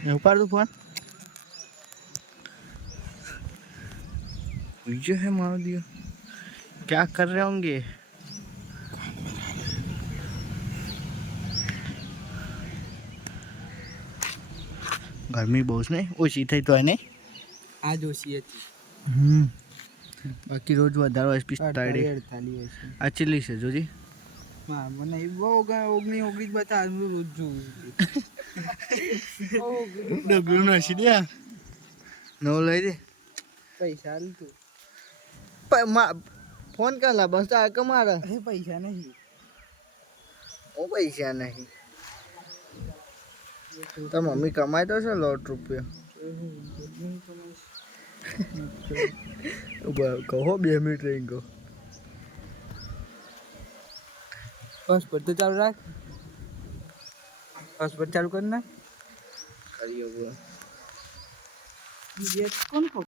उपाड़ दो फोन जो है मारो दियो क्या कर रहे होंगे गर्मी बहुत नहीं ओછી થઈ તો નહીં આજ ઓછી હતી બાકી રોજ વધારો 45 આ ચીલી છે જોજી હા મને બહુ ઓગણી ઓગણી બતા રોજ જોઉં ડબલું નાસી દે નવો લઈ દે પૈસા તું ફોન કર બસ તો આ કમારે પૈસા નહીં ઓ પૈસા નહીં તો મમ્મી કમાય તો છે $100 કહો 2 મિનિટ રહી કહો પાસપોર્ટ તો ચાલુ રાખ પાસપોર્ટ ચાલુ કર ના કરીએ બોલ ये कौन को